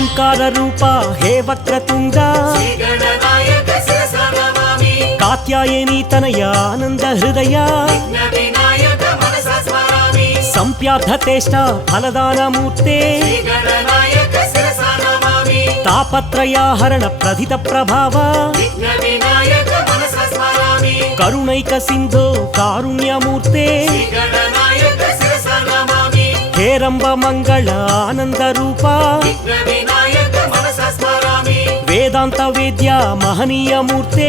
ఓంకార రూప హే వక్రతుండ కాత్యాయని తనయ ఆనంద హృదయ సంప్యార్థతేష్ట ఫలదానమూర్తే తాపత్రయాహరణ ప్రధిత ప్రభావ కరుణైక సింధో కారుణ్యమూర్తే హేరంబ మంగళ ఆనంద రూప వేదాంత వేద్య మహనీయమూర్తే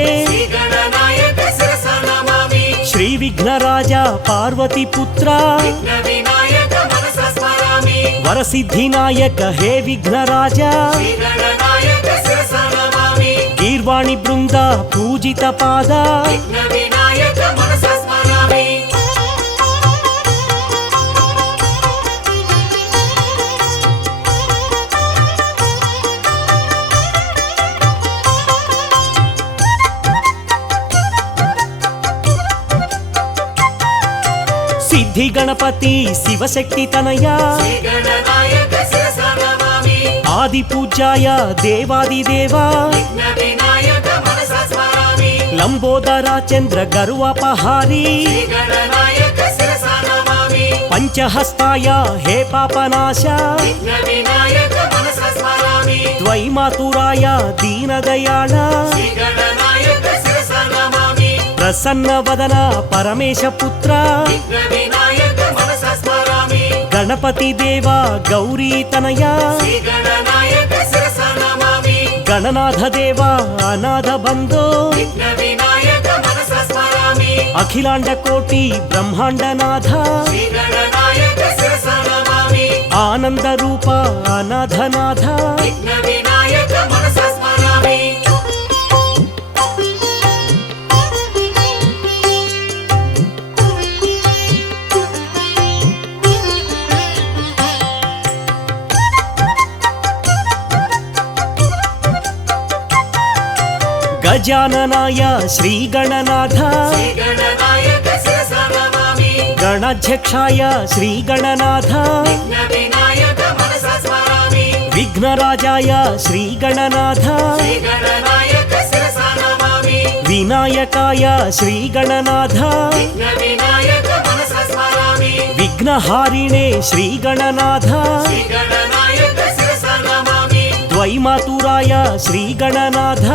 శ్రీ విఘ్నరాజ పార్వతీ పుత్ర వరసిద్ధినాయక హే విఘ్నరాజ గీర్వాణి బృంద పూజిత పాద సిద్ధి గణపతి శివశక్తి తనయ ఆది పూజ్యాయ దేవాదిదేవా లంబోదర చంద్ర గరువపహారీ పంచహస్తాయ హే పాపనాశ ద్వైమాతురాయ దీనదయాళ ప్రసన్న వదన పరమేశ పుత్ర గణపతి దేవా గౌరీ తనయ గణనాథ దేవా అనాథ బంధో అఖిలాండ కోటి బ్రహ్మాండనాథ ఆనంద రూప అనాథనాథ గజాననాయ శ్రీ గణనాథ గణాధ్యక్షాయ శ్రీ గణనాథ విఘ్నరాజాయ శ్రీ గణనాథ వినాయకాయ శ్రీ గణనాథ విఘ్నహారిణే శ్రీ గణనాథ ద్వైమాతురాయ శ్రీ గణనాథ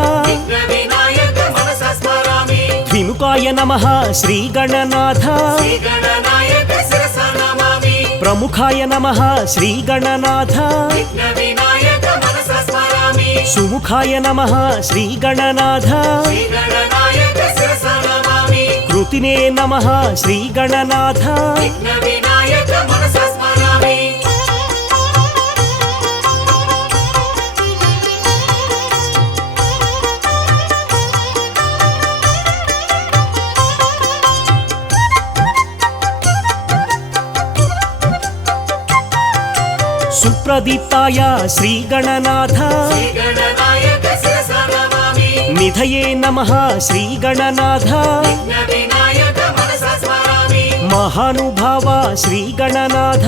ద్విముఖాయ నమః శ్రీ గణనాథ ప్రముఖాయ నమః శ్రీ గణనాథ సుముఖాయ నమః శ్రీ గణనాథ కృతినే నమః శ్రీ గణనాథ సుప్రదీప్తాయ శ్రీ గణనాథ నిధయే నమః శ్రీ గణనాథ మహానుభావ శ్రీ గణనాథ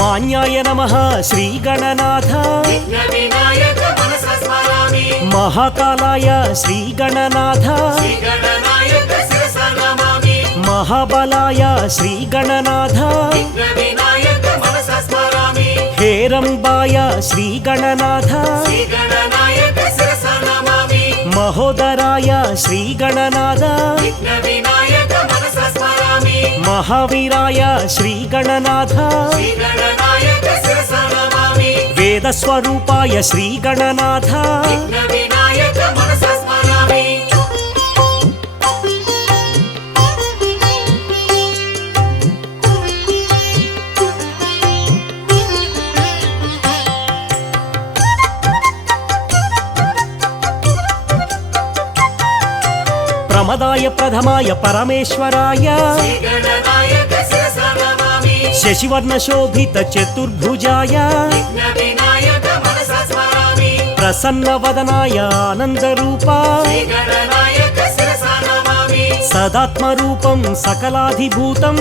మాన్యాయ నమః శ్రీ గణనాథ మహాకాలాయ శ్రీ గణనాథ మహాబలాయ శ్రీ గణనాథ హేరంబాయ శ్రీ గణనాథ మహోదరాయ శ్రీ గణనాథ మహావీరాయ శ్రీ గణనాథ వేదస్వరూపాయ శ్రీ గణనాథ ప్రమదాయ ప్రథమాయ పరమేశ్వరాయ శశివర్ణ శోభిత చతుర్భుజాయ ప్రసన్న వదనాయ ఆనంద రూపా సదాత్మ రూపం సకలాధిభూతం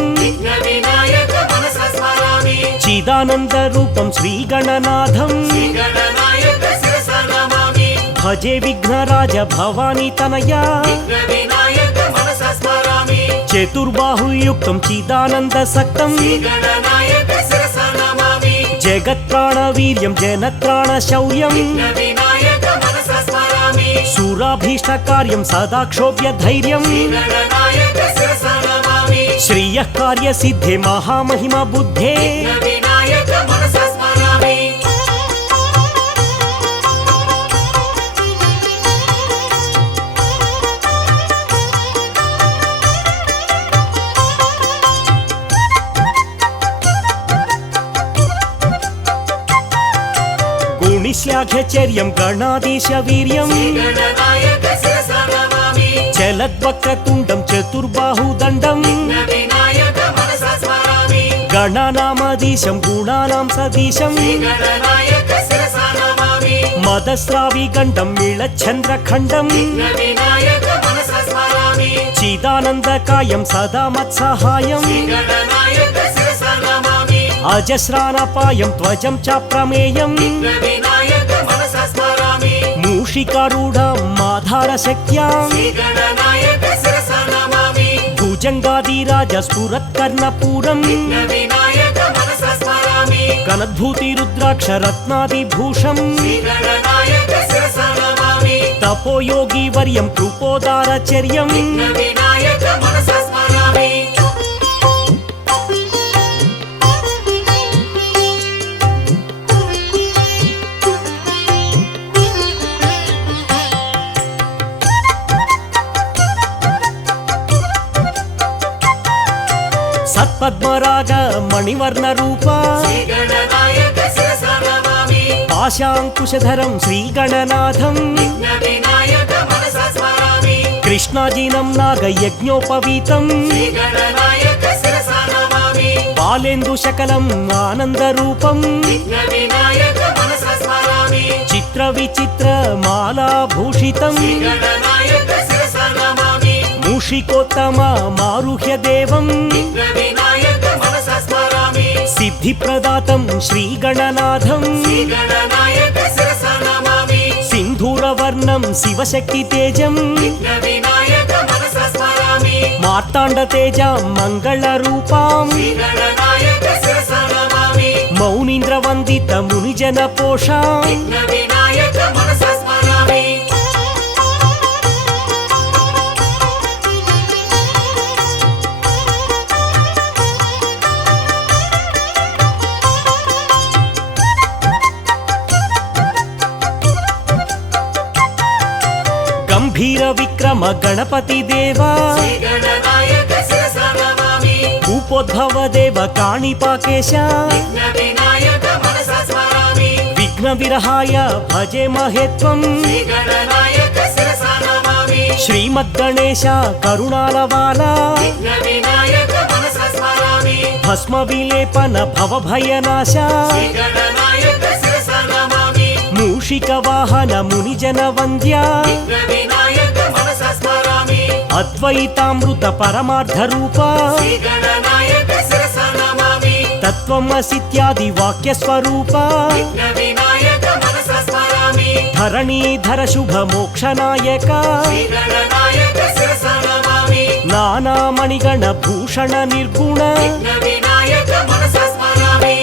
चिदानन्दरूपं श्रीगणनाथं श्रीगणनायक शिरसा नमामि भजे विघ्नराज भवानी तनया विघ्नविनायक मनसा स्मरामि चतुर्बाहुयुक्तं चिदानन्दसक्तं श्रीगणनायक शिरसा नमामि जगत्प्राणवीर्यं जनत्राणशौर्यं विघ्नविनायक मनसा स्मरामि सुराभीष्टकार्यं सदा क्षोभ्य धैर्यं श्रीगणनायक शिरसा नमामि श्रियः कार्यसिद्धे महामहिमा बुद्धे विघ्नविनायक मनसा स्मरामि गुणिश्लाघ्यचर्यं गणाधीशवीर्यं श्रीगणनायक शिरसा नमामि चलद्वक्रतुण्डं चतुर्बाहुदण्डं विघ्नविनायक मनसा स्मरामि गणानामधीशं गुणानां सदीशं श्रीगणनायक शिरसा नमामि मदस्राविगण्डं नीलचन्द्रखण्डं विघ्नविनायक मनसा स्मरामि चिदानन्दकायं सदा मत्सहायं श्रीगणनायक शिरसा नमामि अजस्रानपायं ध्वजं च प्रमेयं विघ्नविनायक मनसा स्मरामि मूषिकारूढं माधारशक्त्यां श्रीगणनायक शिरसा नमामि भुजङ्गादिराज स्फुरत्कर्णपूरं विघ्नविनायक मनसा स्मरामि कनद्भूतिरुद्राक्षरत्नादिभूषं श्रीगणनायक शिरसा नमामि तपोयोगिवर्यं कृपोदारचर्यं विघ्नविनायक मनसा स्मरामि सत्पद्मराग मणिवर्णरूपा श्रीगणनायक शिरसा नमामि पाशाङ्कुशधरं श्रीगणनाथं विघ्नविनायक मनसा स्मरामि कृष्णाजिनं नागयज्ञोपवीतं श्रीगणनायक शिरसा नमामि बालेन्दुशकलम् आनन्दरूपं विघ्नविनायक मनसा स्मरामि चित्रविचित्रमालाभूषितं श्रीगणनायक शिरसा नमामि मूषिकोत्तममारुह्य देवं विघ्नविनायक मनसा स्मरामि सिद्धिप्रदातं श्रीगणनाथं श्रीगणनायक शिरसा नमामि सिन्धूरवर्णं शिवशक्तितेजं विघ्नविनायक मनसा स्मरामि मार्ताण्डतेजां मङ्गलरूपां श्रीगणनायक शिरसा नमामि मौनीन्द्रवन्दितमुनिजनपोषां विघ्नविनायक मनसा स्मरामि गम्भीर विक्रम गणपति देवा श्रीगणनायक शिरसा नमामि भूपोद्भव देव काणिपाकेश विघ्नविनायक मनसा स्मरामि विघ्न विरहाय भजे महेत्वं श्रीगणनायक शिरसा नमामि श्रीमद्गणेश करुणालवाला विघ्नविनायक मनसा स्मरामि भस्म विलेपन भवभयनाश श्रीगणनायक शिरसा नमामि मूषिकवाहन मुनिजन वन्द्या विघ्नविनायक मनसा स्मरामि अद्वैतामृत परमार्थरूपा श्रीगणनायक शिरसा नमामि तत्त्वमसीत्यादि वाक्यस्वरूपा विघ्नविनायक मनसा स्मरामि धरणीधर शुभ मोक्षनायका श्रीगणनायक शिरसा नमामि नानामणिगण भूषण निर्गुण विघ्नविनायक मनसा स्मरामि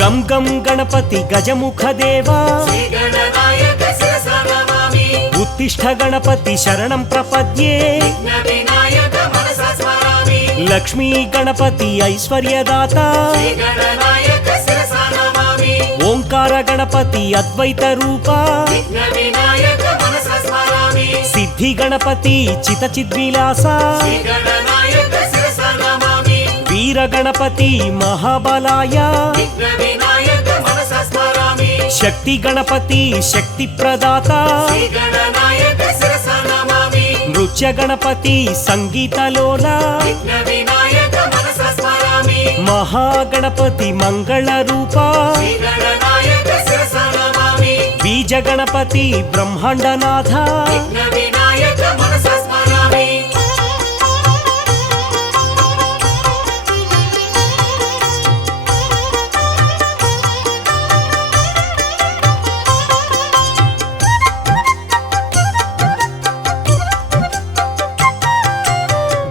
गम गम गणपति गजमुख देवा श्रीगणनायक शिरसा नमामि उत्तिष्ठ गणपति शरणं प्रपद्ये विघ्नविनायक मनसा स्मरामि लक्ष्मी गणपति ऐश्वर्यदाता श्रीगणनायक शिरसा नमामि ओंकार गणपति अद्वैत रूपा विघ्नविनायक मनसा स्मरामि सिद्धि गणपति चितचिद्विलासा श्रीगणनायक शिरसा नमामि वीर गणपति महाबलाय विघ्नविनायक मनसा स्मरामि शक्ति गणपति शक्ति प्रदाता श्रीगणनायक शिरसा नमामि नृत्य गणपति संगीत लोला विघ्नविनायक मनसा स्मरामि మహాగణపతి మంగళ రూప శ్రీగణనాయక శిరసా నమామి బీజ గణపతి బ్రహ్మాండనాథ విఘ్న వినాయక మనసా స్మరామి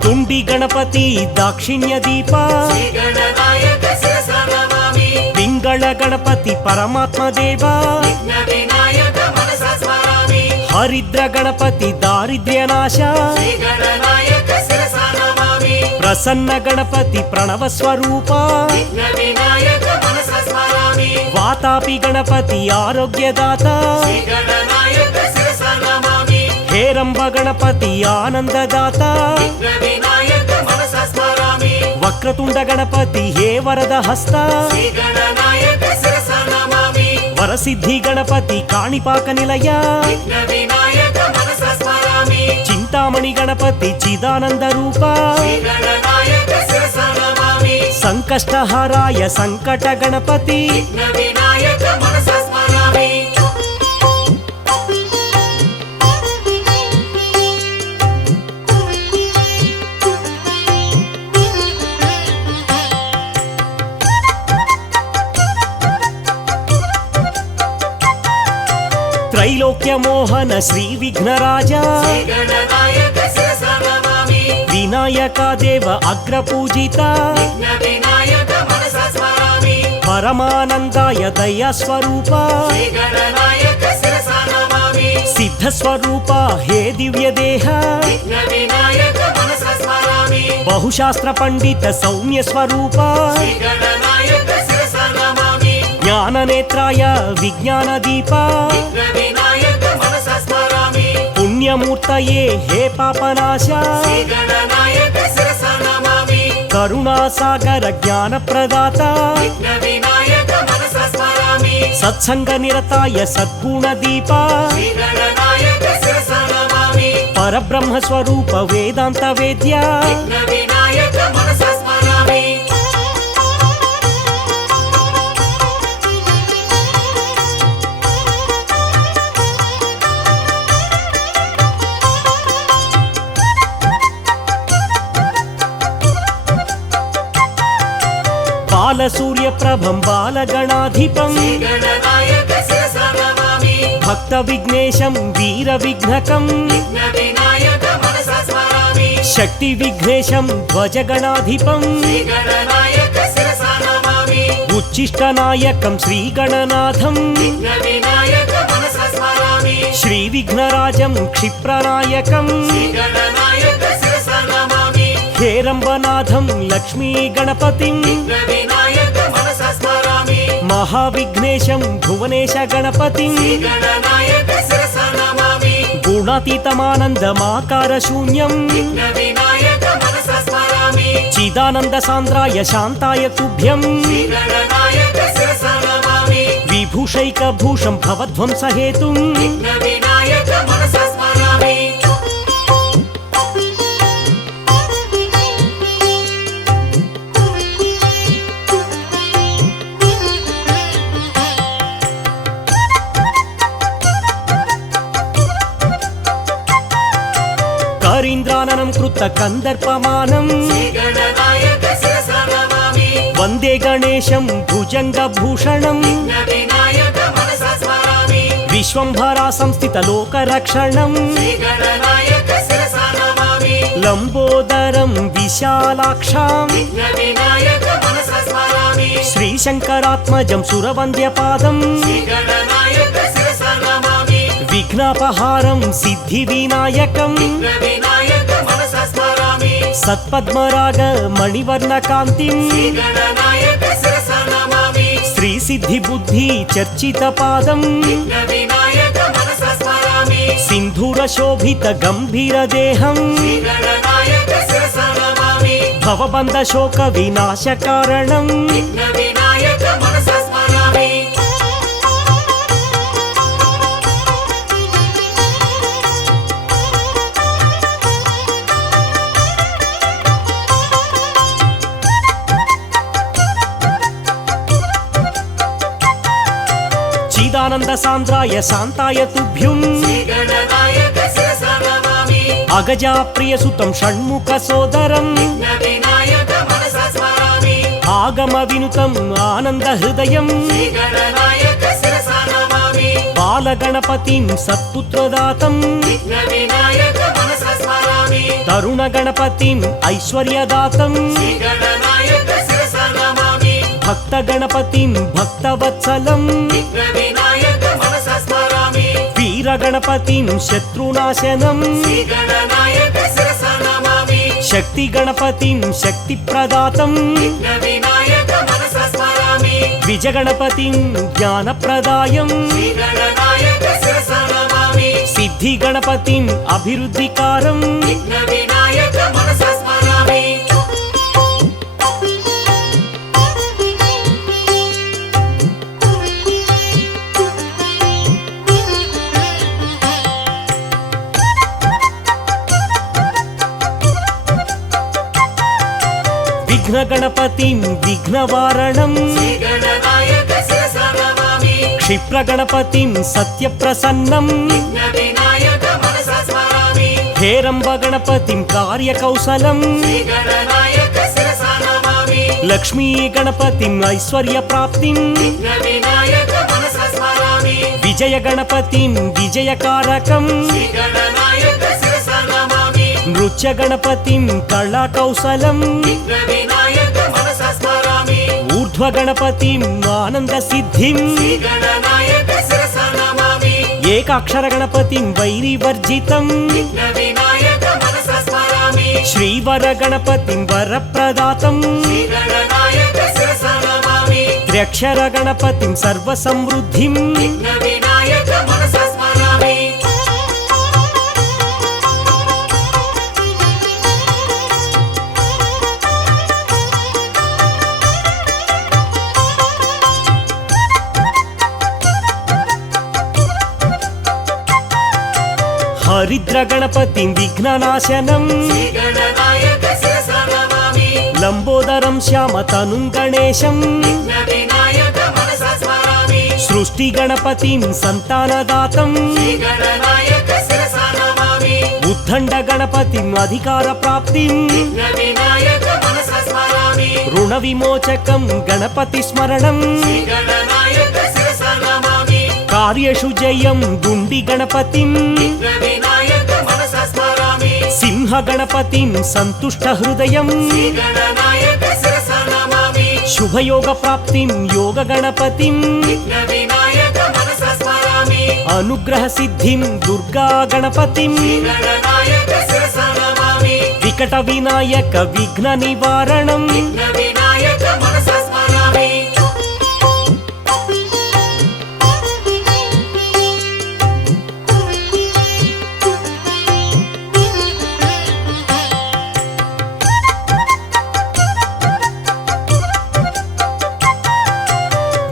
దుండి గణపతి దాక్షిణ్య దీప శ్రీగణనాయక శిరసా నమామి పింగళ గణపతి పరమాత్మ దేవ విఘ్న వినాయక మనసా స్మరామి హరిద్ర గణపతి దారిద్ర్యనాశ శ్రీగణనాయక శిరసా నమామి ప్రసన్న గణపతి ప్రణవ స్వరూప విఘ్న వినాయక మనసా స్మరామి వాతాపి గణపతి ఆరోగ్యదాత శ్రీగణనాయక శిరసా నమామి హేరంబ గణపతి ఆనందదాత విఘ్న వినాయక మనసా స్మరామి వక్రతుండ గణపతి హే వరద హస్త శ్రీగణనాయక శిరసా నమామి వరసిద్ధి గణపతి కాణిపాక నిలయ విఘ్న వినాయక మనసా స్మరామి చింతామణి గణపతి చిదానంద రూప శ్రీగణనాయక శిరసా నమామి సంకష్టహారాయ సంకట గణపతి విఘ్న వినాయక మనసా స్మరామి త్రైలోక్య మోహన శ్రీ విఘ్నరాజ శ్రీగణనాయక శిరసా నమామి వినాయక దేవ అగ్ర పూజిత విఘ్న వినాయక మనసా స్మరామి పరమానందాయ దయా స్వరూప శ్రీగణనాయక శిరసా నమామి సిద్ధ స్వరూప హే దివ్య దేహ విఘ్న వినాయక మనసా స్మరామి బహుశాస్త్ర పండిత సౌమ్య స్వరూప శ్రీగణనాయక శిరసా నమామి జ్ఞాన నేత్రాయ విజ్ఞాన దీప విఘ్న వినాయక మనసా స్మరామి పుణ్యమూర్తయే హే పాపనాశ శ్రీగణనాయక శిరసా నమామి కరుణాసాగర జ్ఞాన ప్రదాత విఘ్న వినాయక మనసా స్మరామి సత్సంగ నిరతాయ సద్గుణ దీప శ్రీగణనాయక శిరసా నమామి పరబ్రహ్మ స్వరూప వేదాంత వేద్య విఘ్న వినాయక మనసా స్మరామి బాలసూర్య ప్రభం బాలగణాధిపం శ్రీగణనాయక శిరసా నమామి భక్త విఘ్నేశం వీర విఘ్నకం విఘ్న వినాయక మనసా స్మరామి శక్తి విఘ్నేశం ధ్వజగణాధిపం శ్రీగణనాయక శిరసా నమామి ఉచ్చిష్టనాయకం శ్రీగణనాథం విఘ్న వినాయక మనసా స్మరామి శ్రీ విఘ్నరాజం క్షిప్రనాయకం శ్రీగణనాయక శిరసా నమామి హేరంబనాథం లక్ష్మీ గణపతిం విఘ్న వినాయక మనసా స్మరామి మహావిఘ్నేశం భువనేశ గణపతిం శ్రీగణనాయక శిరసా నమామి గుణాతీతమానందమాకార శూన్యం విఘ్న వినాయక మనసా స్మరామి చిదానంద సాంద్రాయ శాంతాయ తుభ్యం శ్రీగణనాయక శిరసా నమామి విభూషైక భూషం భవధ్వంస హేతుం విఘ్న వినాయక మనసా స్మరామి కరీంద్రాననం కృత కందర్పమానం శ్రీగణనాయక శిరసా నమామి వందే గణేశం భుజంగ భూషణం విఘ్న వినాయక మనసా స్మరామి విశ్వంభరా సంస్థిత లోక రక్షణం శ్రీగణనాయక శిరసా నమామి లంబోదరం విశాలాక్షాం విఘ్న వినాయక మనసా స్మరామి శ్రీశంకరాత్మజం సురవంద్యపాదం శ్రీగణనాయక శిరసా నమామి విఘ్నాపహారం సిద్ధి వినాయకం విఘ్న వినాయక మనసా స్మరామి సత్పద్మరాగ మణివర్ణ కాంతిం శ్రీగణనాయక శిరసా నమామి శ్రీ సిద్ధి బుద్ధి చర్చిత పాదం విఘ్న వినాయక మనసా స్మరామి సింధూర శోభిత గంభీర దేహం శ్రీగణనాయక శిరసా నమామి భవబంధ శోక వినాశ కారణం విఘ్న వినాయక మనసా స్మరామి चिदानन्द सान्द्राय शान्ताय तुभ्यं श्रीगणनायक शिरसा नमामि अगजा प्रियसुतं षण्मुख सोदरं विघ्नविनायक मनसा स्मरामि आगम विनुतम् आनन्द हृदयं श्रीगणनायक शिरसा नमामि बालगणपतिं सत्पुत्रदातं विघ्नविनायक मनसा स्मरामि तरुण गणपतिं ऐश्वर्यदातं श्रीगणनायक शिरसा नमामि भक्त गणपतिं भक्तवत्सलं विघ्नविनायक मनसा स्मरामि वीर गणपतिं शत्रुनाशनं श्रीगणनायक शिरसा नमामि शक्ति गणपतिं शक्तिप्रदातं विघ्नविनायक मनसा स्मरामि विजय गणपतिं ज्ञानप्रदायं श्रीगणनायक शिरसा नमामि सिद्धि गणपतिं अभिवृद्धिकारं विघ्नविनायक मनसा स्मरामि विघ्न गणपतिं विघ्नवारणं श्रीगणनायक शिरसा नमामि क्षिप्र गणपतिं सत्यप्रसन्नं विघ्नविनायक मनसा स्मरामि हेरम्ब गणपतिं कार्यकौशलं श्रीगणनायक शिरसा नमामि लक्ष्मी गणपतिं ऐश्वर्यप्राप्तिं विघ्नविनायक मनसा स्मरामि विजय गणपतिं विजयकारकं श्रीगणनायक शिरसा नमामि नृत्य गणपतिं कलाकौशलं विघ्नविनायक मनसा स्मरामि ऊर्ध्व गणपतिं आनन्दसिद्धिं श्रीगणनायक शिरसा नमामि एकाक्षर गणपतिं वैरिवर्जितं विघ्नविनायक मनसा स्मरामि श्रीवर गणपतिं वरप्रदातं श्रीगणनायक शिरसा नमामि त्र्यक्षर गणपतिं सर्वसमृद्धिं विघ्नविनायक मनसा स्मरामि हरिद्र गणपतिं विघ्ननाशनं श्रीगणनायक शिरसा नमामि लम्बोदरं श्यामतनुं गणेशं विघ्नविनायक मनसा स्मरामि सृष्टि गणपतिं सन्तानदातं श्रीगणनायक शिरसा नमामि उद्दण्ड गणपतिं अधिकारप्राप्तिं विघ्नविनायक मनसा स्मरामि ऋणविमोचकं गणपतिस्मरणं श्रीगणनायक शिरसा नमामि कार्येषु जयं गुण्डि गणपतिं विघ्नविनायक मनसा स्मरामि सिंह गणपतिं सन्तुष्टहृदयं श्रीगणनायक शिरसा नमामि शुभयोगप्राप्तिं योग गणपतिं विघ्नविनायक मनसा स्मरामि अनुग्रहसिद्धिं दुर्गा गणपतिं श्रीगणनायक शिरसा नमामि विकटविनायक विघ्ननिवारणं विघ्नविनायक मनसा स्मरामि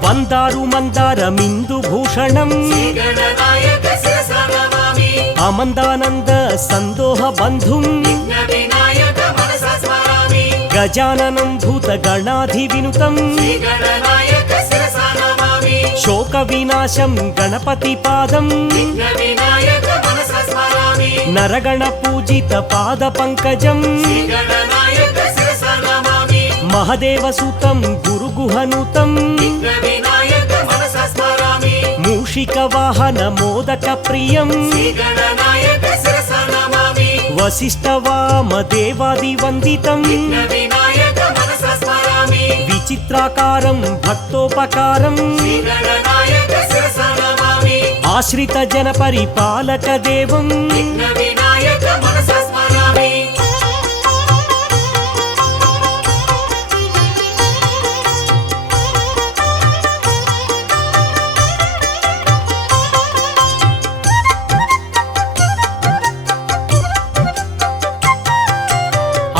वन्दारु मन्दारमिन्दुभूषणं श्रीगणनायक शिरसा नमामि अमन्दानन्द सन्दोहबन्धुं विघ्नविनायक मनसा स्मरामि गजाननं भूतगणाधिविनुतं श्रीगणनायक शिरसा नमामि शोकविनाशं गणपतिपादं विघ्नविनायक मनसा स्मरामि नरगणपूजितपादपङ्कजं श्रीगणनायक शिरसा नमामि महदेवसुतं गुरुगुहनुतं विघ्नविनायक मनसा स्मरामि मूषिकवाहनमोदकप्रियं श्रीगणनायक शिरसा नमामि वसिष्ठवामदेवादिवन्दितं विघ्नविनायक मनसा स्मरामि विचित्राकारं भक्तोपकारं श्रीगणनायक शिरसा नमामि आश्रितजनपरिपालकदेवं विघ्नविनायक मनसा स्मरामि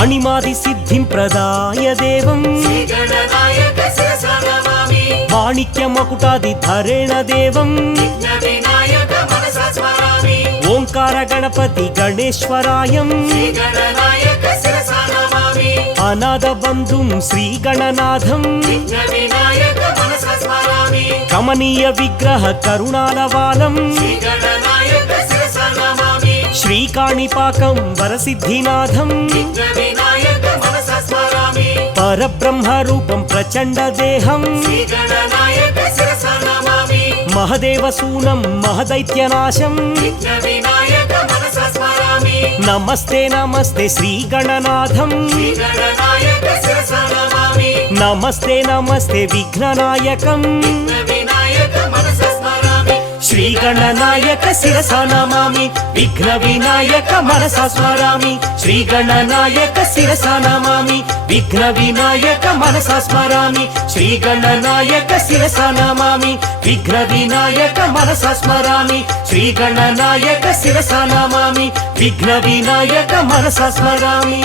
अणिमादिसिद्धिं प्रदाय देवं श्रीगणनायक शिरसा नमामि माणिक्यमकुटादिधरेण देवं विघ्नविनायक मनसा स्मरामि ओंकार गणपति गणेश्वरायं श्रीगणनायक शिरसा नमामि अनाथबन्धुं श्रीगणनाथं विघ्नविनायक मनसा स्मरामि కమనీయ విగ్రహ కరుణాలవాలం శ్రీగణనాయక శిరసా నమామి శ్రీకాణిపాకం వరసిద్ధినాథం విఘ్న వినాయక మనసా స్మరామి పరబ్రహ్మ రూపం ప్రచండ దేహం శ్రీగణనాయక శిరసా నమామి మహదేవసూనం మహదైత్యనాశం విఘ్న వినాయక మనసా స్మరామి నమస్తే నమస్తే శ్రీగణనాథం శ్రీగణనాయక శిరసా నమామి నమస్తే నమస్తే విఘ్ననాయకం విఘ్న వినాయక మనసా స్మరామి శ్రీగణనాయక శిరసా నమామి విఘ్న వినాయక మనసా స్మరామి శ్రీగణనాయక శిరసా నమామి విఘ్న వినాయక మనసా స్మరామి శ్రీగణనాయక శిరసా నమామి విఘ్న వినాయక మనసా స్మరామి శ్రీగణనాయక శిరసా నమామి విఘ్న వినాయక మనసా స్మరామి